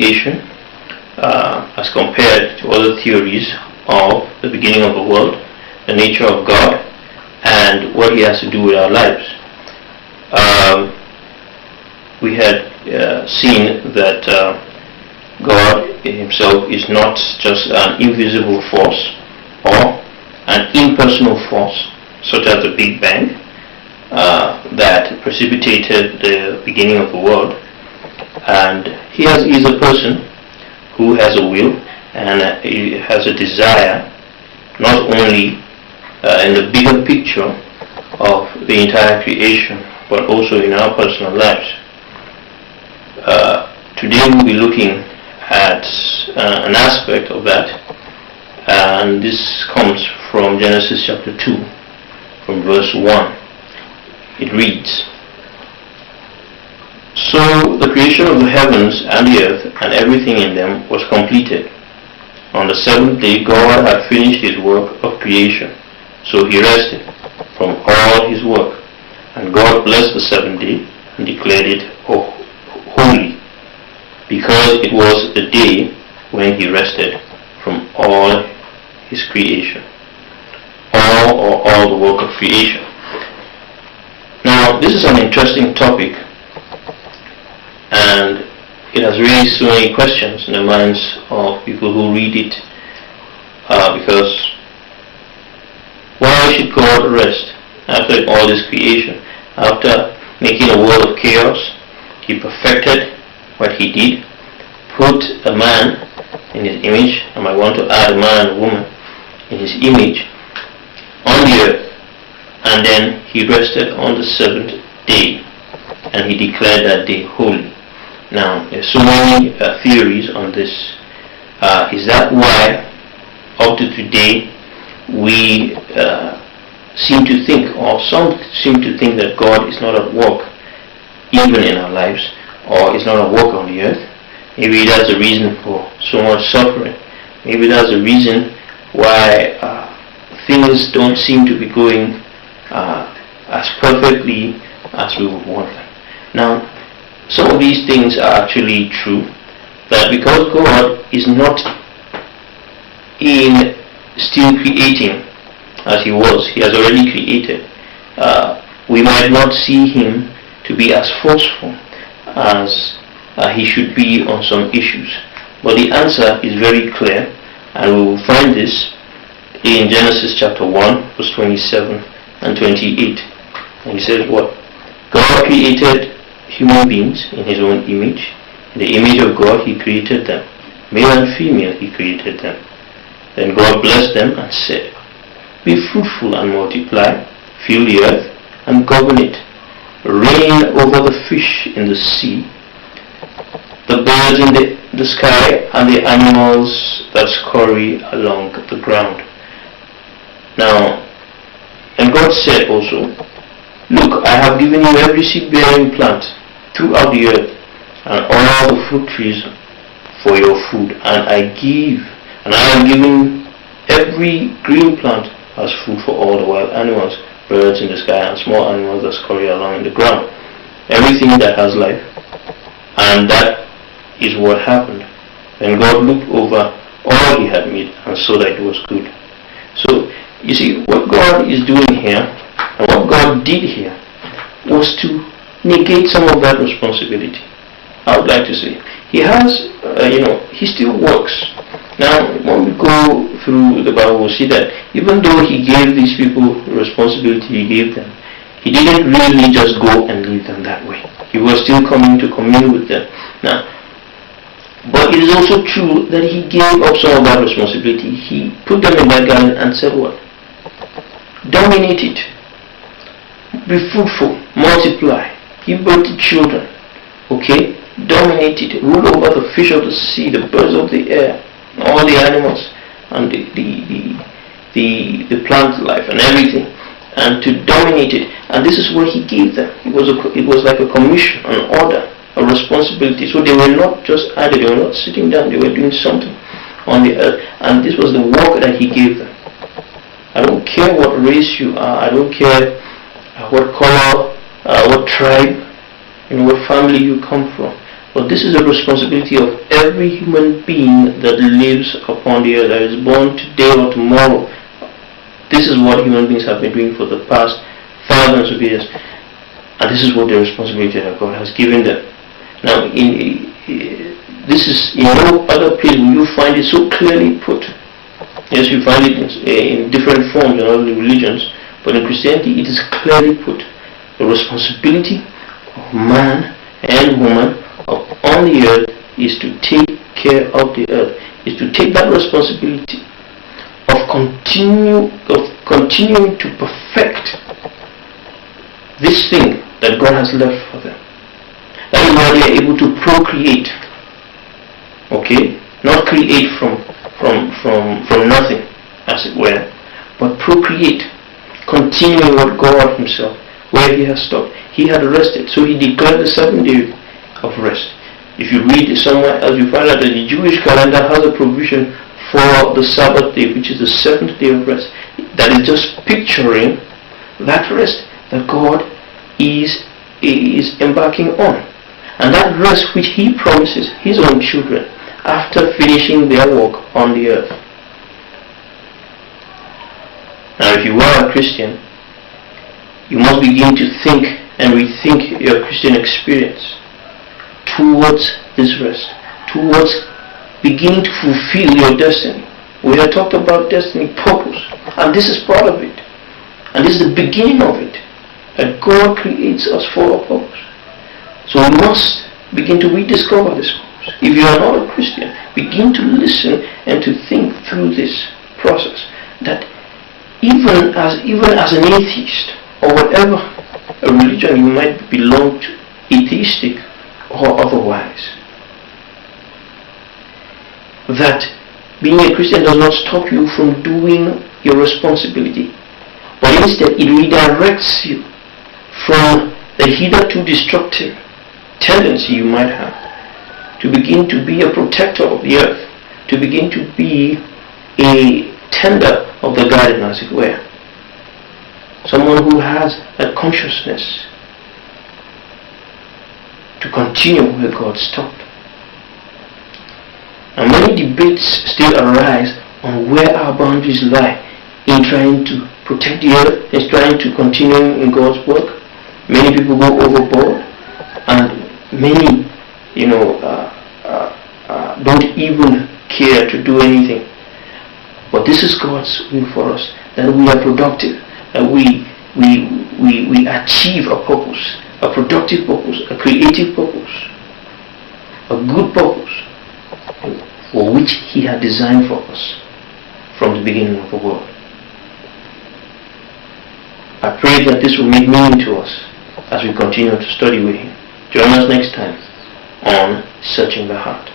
creation as compared to other theories of the beginning of the world, the nature of God, and what He has to do with our lives. We had seen that God Himself is not just an invisible force or an impersonal force, such as the Big Bang, that precipitated the beginning of the world. And He is a person who has a will and he has a desire, not only in the bigger picture of the entire creation, but also in our personal lives. Today we'll be looking at an aspect of that, and this comes from Genesis chapter 2, from verse 1. It reads, "So the creation of the heavens and the earth and everything in them was completed. On the seventh day God had finished His work of creation, so He rested from all His work. And God blessed the seventh day and declared it holy, because it was the day when He rested from all His creation." All the work of creation. Now, this is an interesting topic, and it has raised so many questions in the minds of people who read it, because why should God rest after all this creation? After making a world of chaos, He perfected what He did, put a man in His image, and I want to add a man and a woman in His image, on the earth, and then He rested on the seventh day, and He declared that day holy. Now, there's so many theories on this. Is that why, up to today, we seem to think, or some seem to think, that God is not at work even in our lives, or is not at work on the earth? Maybe that's the reason for so much suffering. Maybe that's the reason why things don't seem to be going as perfectly as we would want them. Now, some of these things are actually true, that because God is not in still creating as He was, He has already created, we might not see Him to be as forceful as He should be on some issues. But the answer is very clear, and we will find this in Genesis chapter 1, verse 27 and 28. And He says what? God created human beings in His own image. In the image of God He created them. Male and female He created them. Then God blessed them and said, "Be fruitful and multiply, fill the earth and govern it. Reign over the fish in the sea, the birds in the sky, and the animals that scurry along the ground." Now, and God said also, "Look, I have given you every seed-bearing plant throughout the earth, and all the fruit trees for your food, and I have given every green plant as food for all the wild animals, birds in the sky, and small animals that scurry along in the ground." Everything that has life. And that is what happened. When God looked over all He had made and saw that it was good. So, you see, what God is doing here, and what God did here, was to negate some of that responsibility. I would like to say, He has, He still works. Now, when we go through the Bible, we'll see that even though He gave these people the responsibility He gave them, He didn't really just go and leave them that way. He was still coming to commune with them. Now, but it is also true that He gave up some of that responsibility. He put them in that garden and said what? Dominate it. Be fruitful. Multiply. Give birth to children. Okay? Dominate it. Rule over the fish of the sea, the birds of the air, all the animals, and the plant life and everything. And to dominate it. And this is what He gave them. It was like a commission, an order, a responsibility. So they were not just idle, they were not sitting down, they were doing something on the earth. And this was the work that He gave them. I don't care what race you are, I don't care what color, what tribe, what family you come from. But this is a responsibility of every human being that lives upon the earth, that is born today or tomorrow. This is what human beings have been doing for the past thousands of years. And this is what the responsibility that God has given them. Now, this is in no other place will you find it so clearly put. Yes, you find it in different forms in other religions, but in Christianity it is clearly put. The responsibility of man and woman on the earth is to take care of the earth, is to take that responsibility of continuing to perfect this thing that God has left for them. That is why they are able to procreate. Okay? Not create from nothing, as it were, but procreate, continuing what God himself, where he has stopped. He had rested, so he declared the 7th day of rest. If you read somewhere else, you find out that the Jewish calendar has a provision for the Sabbath day, which is the 7th day of rest. That is just picturing that rest that God is embarking on. And that rest which he promises his own children after finishing their work on the earth. Now, if you are a Christian, you must begin to think and rethink your Christian experience towards this rest, towards beginning to fulfill your destiny. We have talked about destiny, purpose, and this is part of it. And this is the beginning of it, that God creates us for a purpose. So we must begin to rediscover this purpose. If you are not a Christian, begin to listen and to think through this process, that even as an atheist, or whatever a religion you might belong to, atheistic or otherwise, that being a Christian does not stop you from doing your responsibility, but instead it redirects you from the hitherto destructive tendency you might have to begin to be a protector of the earth, to begin to be a tender of the garden, as it were. Someone who has that consciousness to continue where God stopped. And many debates still arise on where our boundaries lie in trying to protect the earth, in trying to continue in God's work. Many people go overboard, and many, don't even care to do anything. But this is God's will for us, that we are productive, that we achieve a purpose, a productive purpose, a creative purpose, a good purpose, for which he had designed for us from the beginning of the world. I pray that this will make meaning to us as we continue to study with him. Join us next time on Searching the Heart.